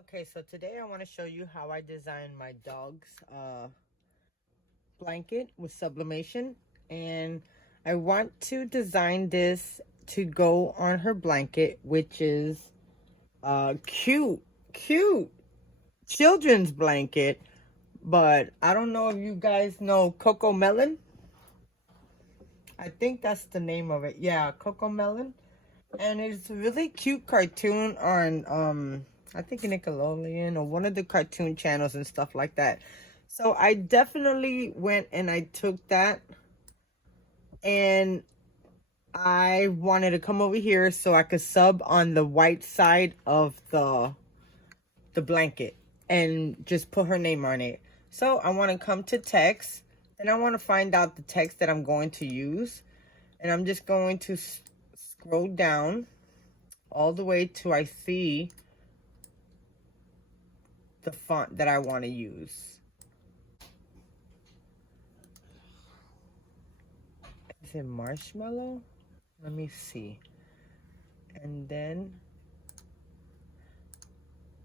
Okay, so today I want to show you how I designed my dog's blanket with sublimation. And I want to design this to go on her blanket, which is cute children's blanket. But I don't know if you guys know Coco Melon. I think that's the name of it. Yeah, Coco Melon. And it's a really cute cartoon on I think Nickelodeon or one of the cartoon channels and stuff like that. So I definitely went and I took that, and I wanted to come over here so I could sub on the white side of the blanket and just put her name on it. So I want to come to text, and I want to find out the text that I'm going to use, and I'm just going to scroll down all the way to I see the font that I want to use. Is it marshmallow? Let me see. And then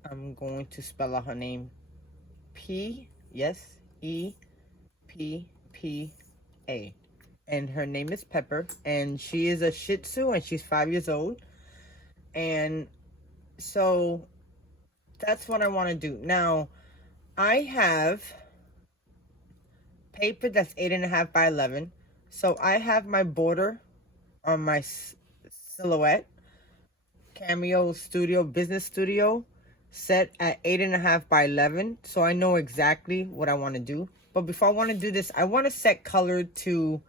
I'm going to spell out her name. E-P-P-A. And her name is Pepper, and she is a Shih Tzu, and she's 5 years old. And so that's what I want to do. Now, I have paper that's 8.5 by 11. So I have my border on my silhouette Cameo Studio Business Studio set at 8.5 by 11. So I know exactly what I want to do. But before I want to do this, I want to set color to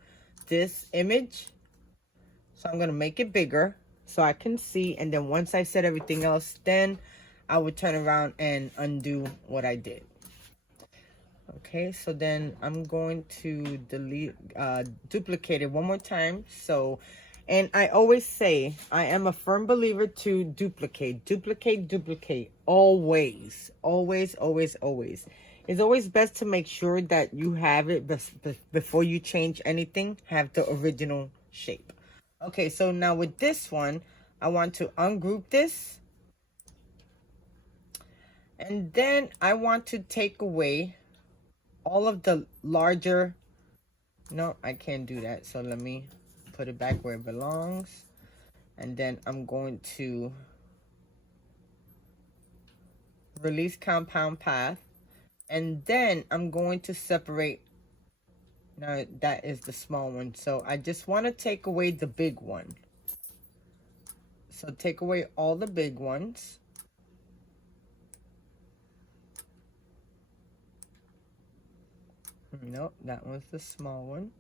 this image. So I'm going to make it bigger so I can see. And then once I set everything else, then I would turn around and undo what I did. Okay, so then I'm going to duplicate it one more time. So, and I always say, I am a firm believer to duplicate, always, always, always, always. It's always best to make sure that you have it before you change anything, have the original shape. Okay, so now with this one, I want to ungroup this. And then I want to take away all of the larger, no, I can't do that. So let me put it back where it belongs. And then I'm going to release compound path. And then I'm going to separate. Now that is the small one. So I just want to take away the big one. So take away all the big ones. Nope, that was the small one.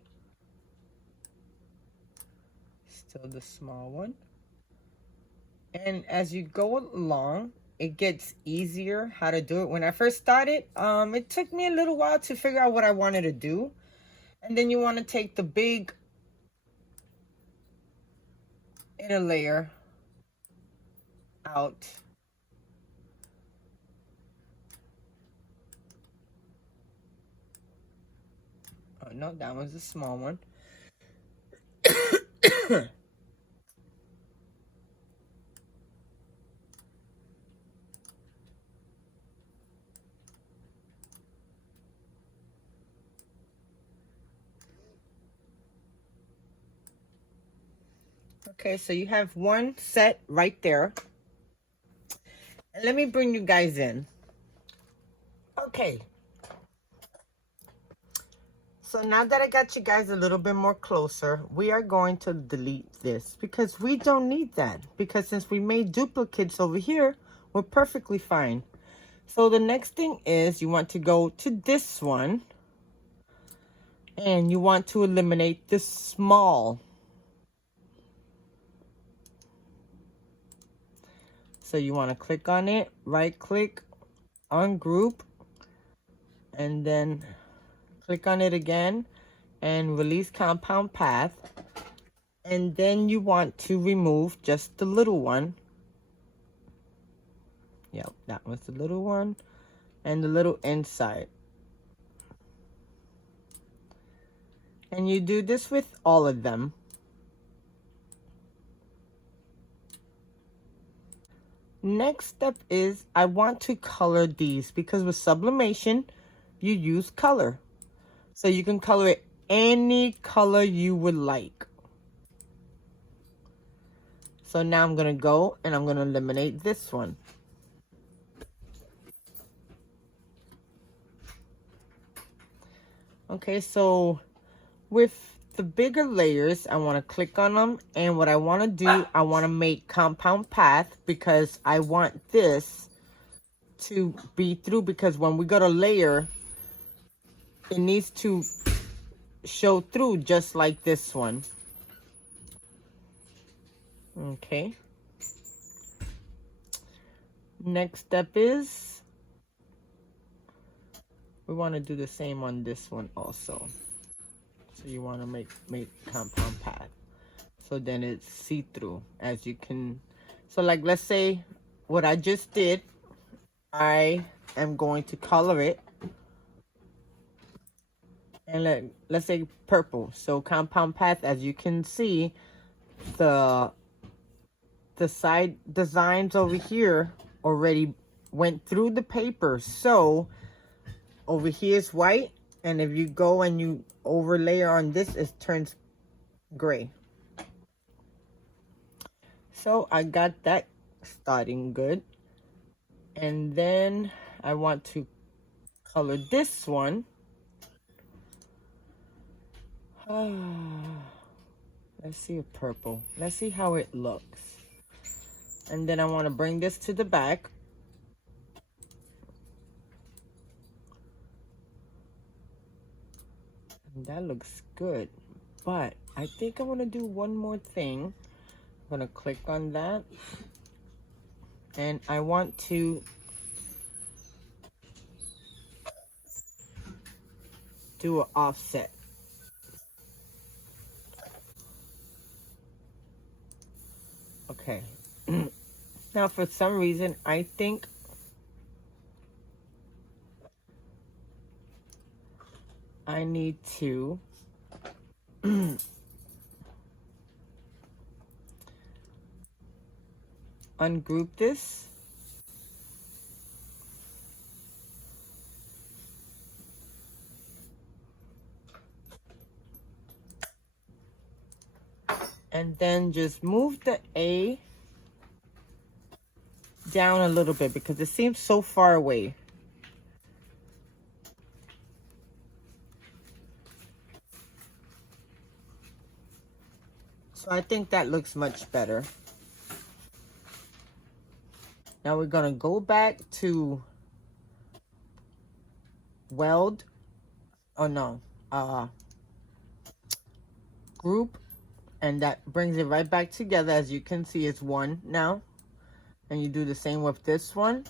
Still the small one. And as you go along, it gets easier how to do it. When I first started, it took me a little while to figure out what I wanted to do. And then you want to take the big inner layer out. Oh, no, that was the small one. Okay, so you have one set right there. And let me bring you guys in. Okay. So now that I got you guys a little bit more closer, we are going to delete this because we don't need that. Because since we made duplicates over here, we're perfectly fine. So the next thing is you want to go to this one. And you want to eliminate this small. So you want to click on it, right click, ungroup, and then click on it again and release compound path. And then you want to remove just the little one. Yep, that was the little one. And the little inside. And you do this with all of them. Next step is I want to color these because with sublimation, you use color. So you can color it any color you would like. So now I'm going to go and I'm going to eliminate this one. Okay, so with the bigger layers, I want to click on them. And what I want to do, I want to make compound path because I want this to be through, because when we go to layer, it needs to show through just like this one. Okay. Next step is we want to do the same on this one also. So you want to make compound path. So then it's see-through, as you can. So like, let's say what I just did, I am going to color it. And let's say purple. So compound path, as you can see, the side designs over here already went through the paper. So over here is white, and if you go and you overlay on this, it turns gray. So I got that starting good. And then I want to color this one. Let's see a purple. Let's see how it looks. And then I want to bring this to the back. And that looks good. But I think I want to do one more thing. I'm going to click on that. And I want to do an offset. Okay. Now for some reason, I think I need to ungroup this. And then just move the A down a little bit because it seems so far away. So I think that looks much better. Now we're going to go back to weld. Oh no. Group. And that brings it right back together. As you can see, it's one now. And you do the same with this one.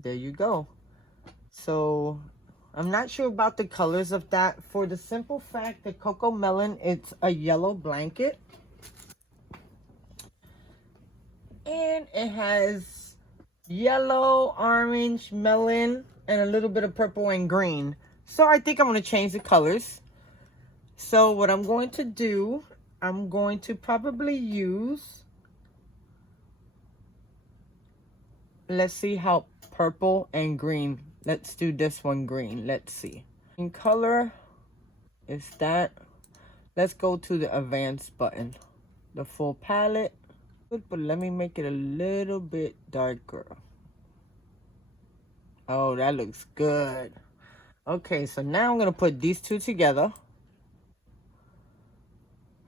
There you go. So I'm not sure about the colors of that, for the simple fact that Coco Melon, it's a yellow blanket. And it has yellow, orange, melon, and a little bit of purple and green. So I think I'm going to change the colors. So what I'm going to do, I'm going to probably use, let's see how purple and green. Let's do this one green. Let's see. In color is that. Let's go to the advanced button. The full palette. But let me make it a little bit darker. Oh, that looks good. Okay, so now I'm going to put these two together,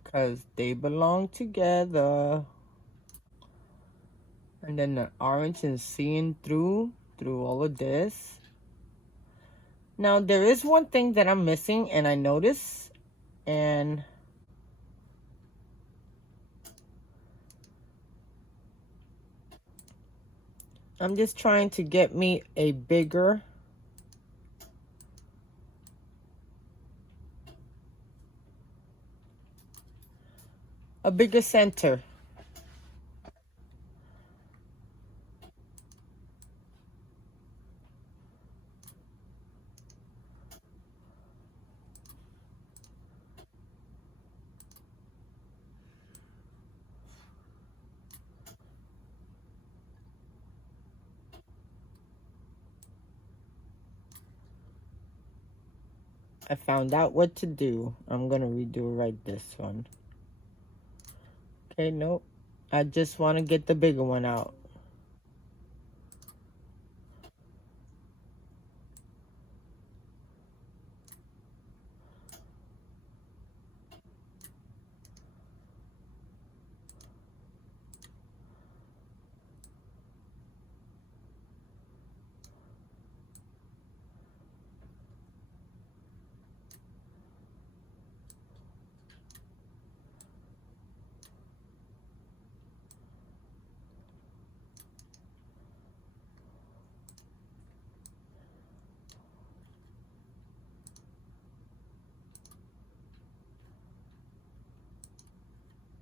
because they belong together. And then the orange is seeing through all of this. Now, there is one thing that I'm missing, and I noticed. And I'm just trying to get me a bigger center. I found out what to do. I'm gonna redo right this one. Okay, nope. I just want to get the bigger one out.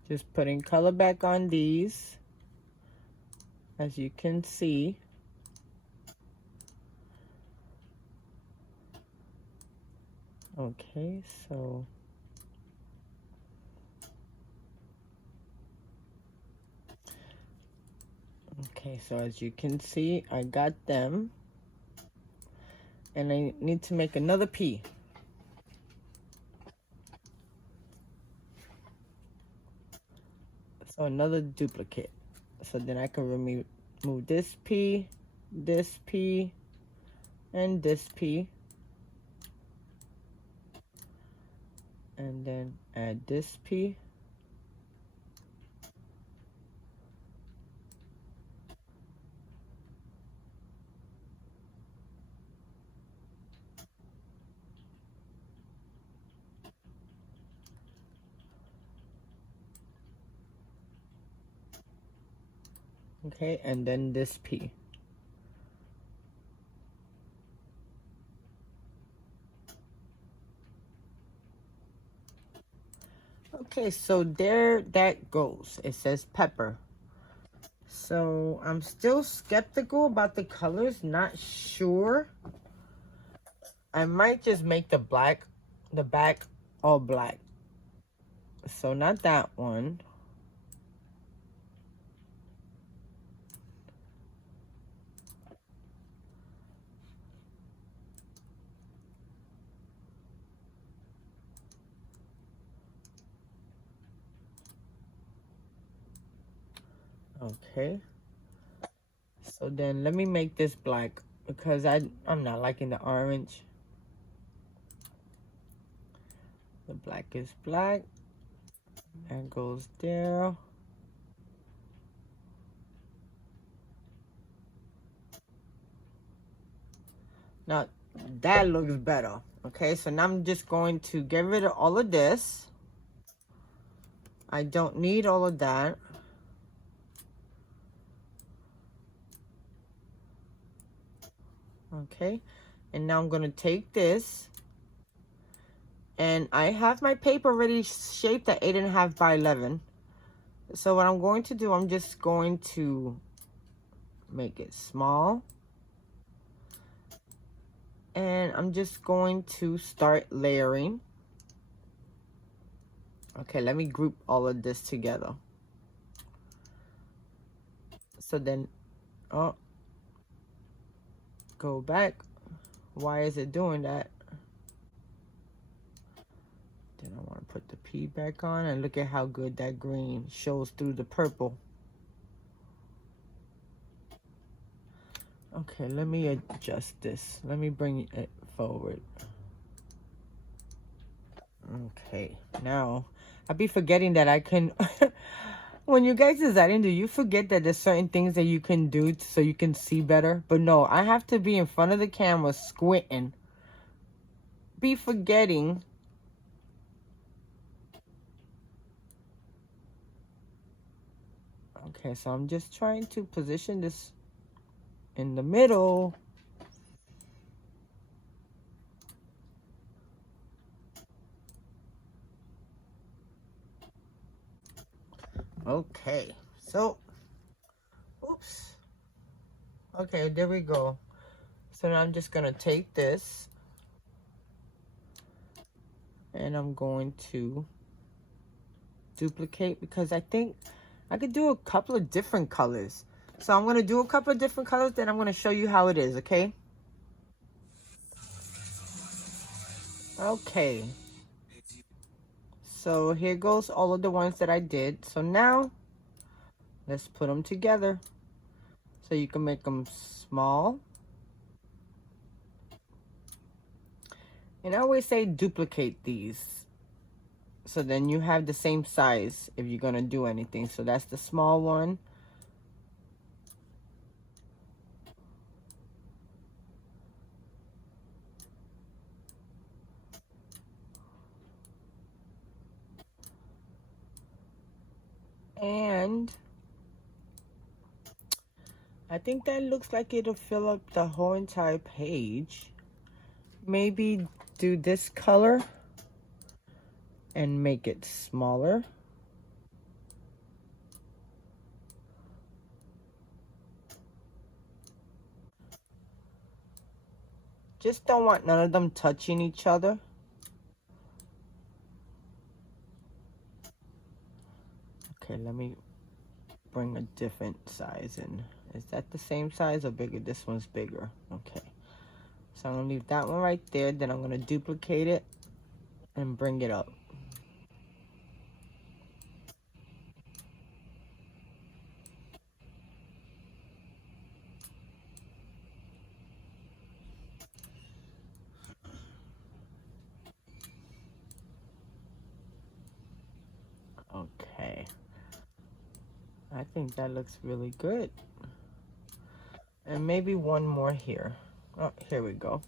Just putting color back on these, as you can see. Okay, so as you can see, I got them, and I need to make another P. So another duplicate. So then I can remove this P, and this P, and then add this P. Okay, and then this P. Okay, so there that goes. It says pepper. So I'm still skeptical about the colors, not sure. I might just make the back all black. So not that one. Okay. So then let me make this black, because I'm not liking the orange. The black is black. That goes there. Now that looks better. Okay, so now I'm just going to get rid of all of this. I don't need all of that. Okay, and now I'm going to take this, and I have my paper already shaped at 8.5 by 11. So what I'm going to do, I'm just going to make it small, and I'm just going to start layering. Okay, let me group all of this together. So then, oh, go back. Why is it doing that? Then I want to put the P back on, and look at how good that green shows through the purple. Okay, let me adjust this. Let me bring it forward. Okay, now I be forgetting that I can when you guys designing, do you forget that there's certain things that you can do so you can see better? But no, I have to be in front of the camera squinting. Be forgetting. Okay, so I'm just trying to position this in the middle. Okay, so, oops. Okay, there we go. So now I'm just gonna take this, and I'm going to duplicate, because I think I could do a couple of different colors. So I'm gonna do a couple of different colors, then I'm gonna show you how it is, okay? Okay, so here goes all of the ones that I did. So now let's put them together. So you can make them small. And I always say duplicate these. So then you have the same size if you're going to do anything. So that's the small one. And I think that looks like it'll fill up the whole entire page. Maybe do this color and make it smaller. Just don't want none of them touching each other. Okay, let me bring a different size in. Is that the same size or bigger? This one's bigger. Okay. So I'm going to leave that one right there. Then I'm going to duplicate it and bring it up. Okay. I think that looks really good. And maybe one more here. Oh, here we go.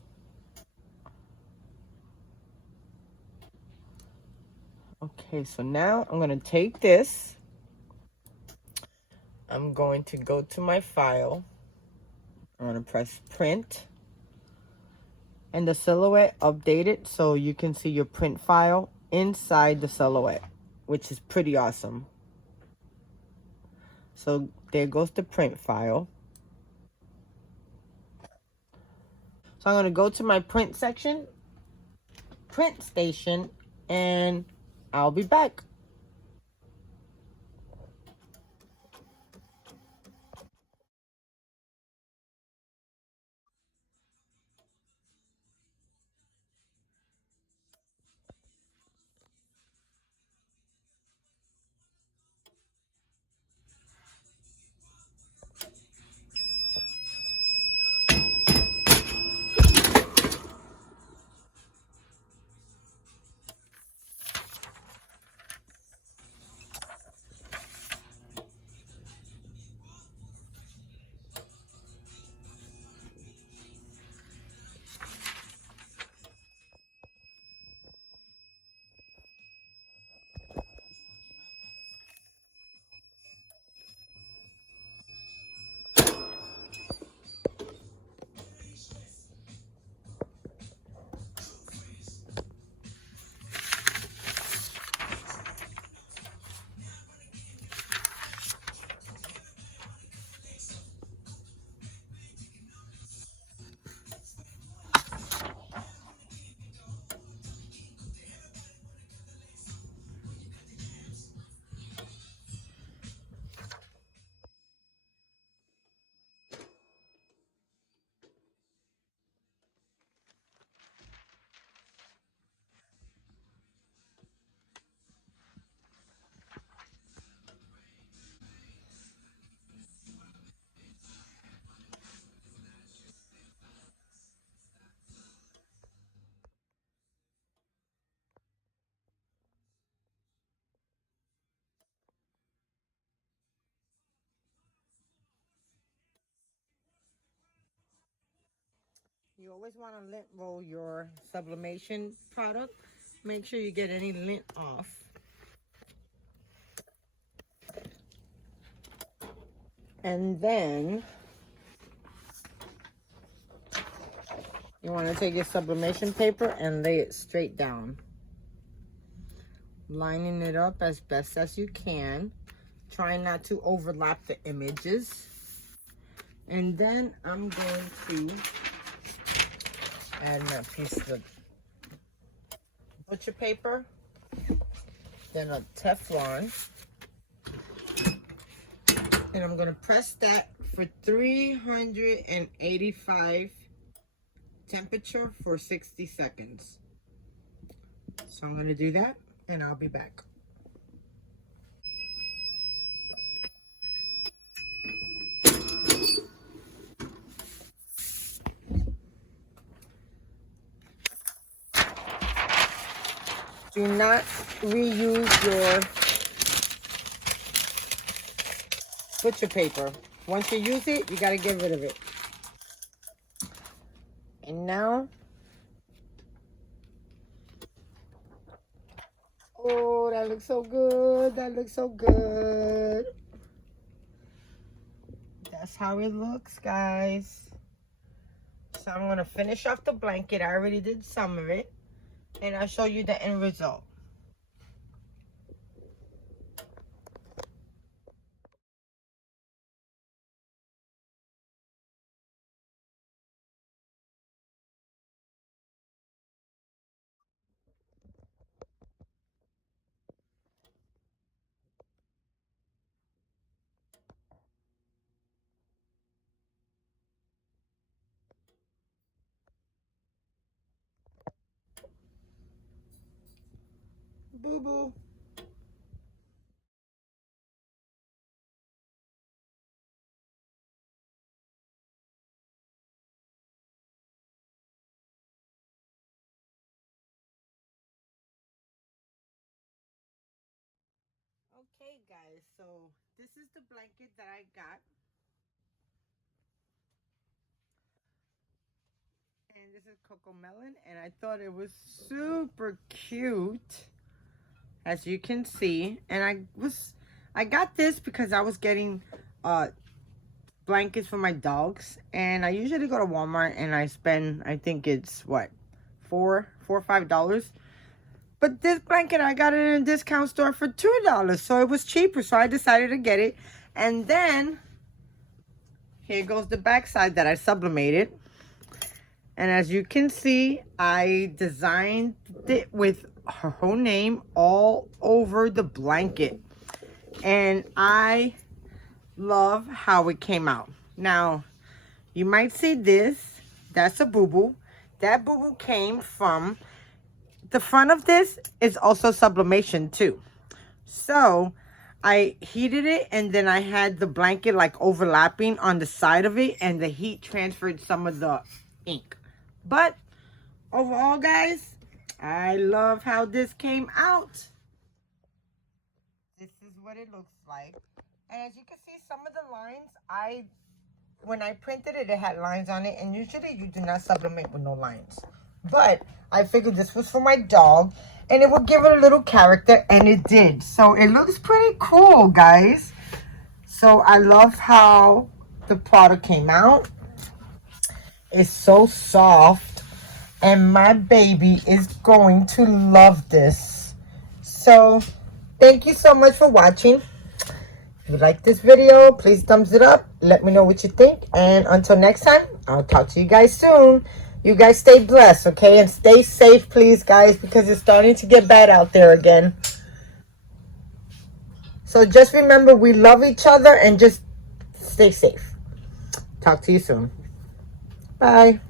Okay, so now I'm going to take this. I'm going to go to my file. I'm going to press print. And the silhouette updated so you can see your print file inside the silhouette, which is pretty awesome. So there goes the print file. So I'm going to go to my print section, print station, and I'll be back. You always want to lint roll your sublimation product. Make sure you get any lint off. And then you want to take your sublimation paper and lay it straight down. Lining it up as best as you can. Try not to overlap the images. And then I'm going to add my piece of butcher paper, then a Teflon, and I'm going to press that for 385 temperature for 60 seconds. So I'm going to do that and I'll be back. Do not reuse your butcher paper. Once you use it, you got to get rid of it. And now, oh, that looks so good. That looks so good. That's how it looks, guys. So I'm going to finish off the blanket. I already did some of it. And I'll show you the end result. Boo-boo. Okay, guys, so this is the blanket that I got. And this is Coco Melon, and I thought it was super cute, as you can see. And I got this because I was getting blankets for my dogs, and I usually go to Walmart and I spend, I think it's what, $4 or $5. But this blanket, I got it in a discount store for $2, so it was cheaper, so I decided to get it. And then here goes the back side that I sublimated. And as you can see, I designed it with her whole name all over the blanket. And I love how it came out. Now, you might see this. That's a boo-boo. That boo-boo came from... The front of this is also sublimation too. So, I heated it and then I had the blanket like overlapping on the side of it. And the heat transferred some of the ink. But overall, guys, I love how this came out. This is what it looks like. And as you can see, some of the lines, when I printed it, it had lines on it. And usually you do not sublimate with no lines. But I figured this was for my dog. And it would give it a little character. And it did. So it looks pretty cool, guys. So I love how the product came out. It's so soft, and my baby is going to love this. So thank you so much for watching. If you like this video, please thumbs it up. Let me know what you think, and until next time, I'll talk to you guys soon. You guys stay blessed, okay? And stay safe, please, guys, because it's starting to get bad out there again. So just remember, we love each other, and just stay safe. Talk to you soon. Bye.